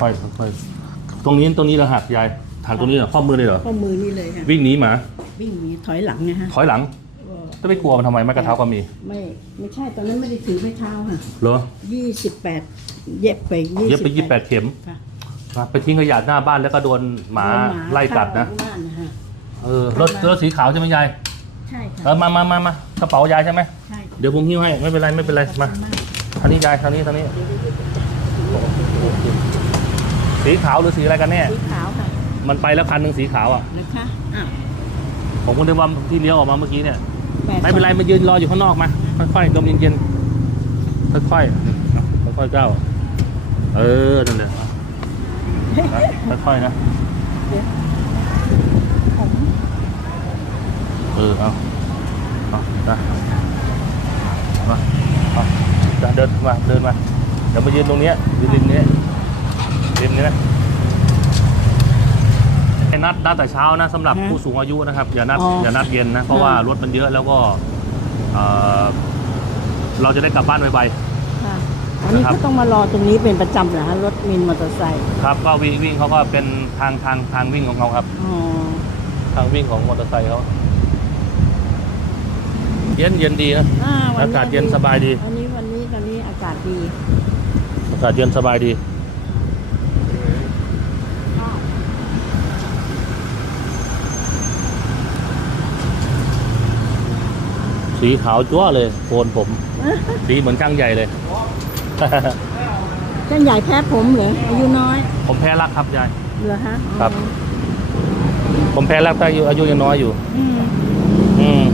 ค่อยๆค่อยๆตรงนี้ตรงนี้เราหักยายหักตรงนี้เหรอข้อมือเลยเหรอข้อมือนี่เลยค่ะวิ่งหนีหมา วิ่งหนีถอยหลังนะฮะถอยหลังจะไปกลัวมันทำไมไม้กระเท้าก็มี ไม่ไม่ใช่ตอนนั้นไม่ได้ถือไม้เท้าค่ะเหรอยี่สิบแปดเย็บไปยี่เย็บไปยี่แปดเข็มค่ะนะไปทิ้งขยะหน้าบ้านแล้วก็โดนหมาโดนไล่กัดนะเข้าบ้านนะฮะเออรถรถสีขาวใช่ไหมยายใช่เอค่ะอมามามามากระเป๋ายายใช่ไหมใช่เดี๋ยวผมหิ้วให้ไม่เป็นไรไม่เป็นไรมาทางนี้ยายทางนี้ทางนี้ สีขาวหรือสีอะไรกันแน่ สีขาวค่ะมันไปแล้วคันหนึ่งสีขาวอะ นะคะอ้าวผมก็นึกว่าที่เลี้ยวออกมาเมื่อกี้เนี่ย แปดไม่เป็นไรมายืนรออยู่ข้างนอกมา ค่อยๆลมเย็นๆค่อยๆค่อยๆก้าวเออนั่นแหละนะค่อยๆนะเออเอาเอานะมาเอาจะเดินมาเดินมาเดี๋ยวมายืนตรงเนี้ยยืนริมเนี้ย ริมนี้นะให้นัดนัดแต่เช้านะสำหรับผู้สูงอายุนะครับ อย่านัดอย่านัดเย็นนะ เพราะว่ารถมันเยอะแล้วก็เอ่อเราจะได้กลับบ้านไว ค่ะอันนี้นะครับ ก็ต้องมารอตรงนี้เป็นประจำเหรอฮะรถมินมอเตอร์ไซค์ๆครับ ก็วิ่งวิ่งเขาก็เป็นทางทางทางวิ่งของเขาครับ อ๋อทางวิ่งของมอเตอร์ไซค์เขาเย็นเย็นดีนะ อ่วันนี้อากาศเย็นสบายดี วันนี้วันนี้ตอนนี้อากาศดี อากาศเย็นสบายดี สีขาวจั๊วเลยโคนผม สีเหมือนช่างใหญ่เลย เส้นใหญ่แพ้ผมเหรออายุน้อยผมแพ้รักครับยาย เหรอฮะอ๋อครับ ผมแพ้รักแต่อายุอายุยังน้อยอยู่ อืมอืม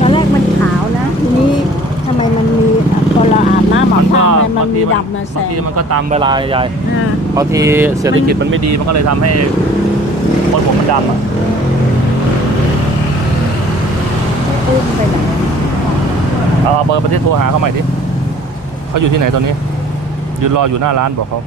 ตอนแรกมันขาวนะ ทีนี้ทำไมมันมีพอเราอาบน้ำอามับนก็ท่าทำไมมับานงมีทีมันดำมาแซบางงทีมันก็ตามเวลายายอ่าบางทีเศรษฐกิจมันไม่ดีมันก็เลยทำให้คนผมมันดำอะอุ้มไปไหน เอาเอาเบอร์ ประเทศโทรหาเขาใหม่ดิเขาอยู่ที่ไหนตอนนี้ยืนรออยู่หน้าร้านบอกเขา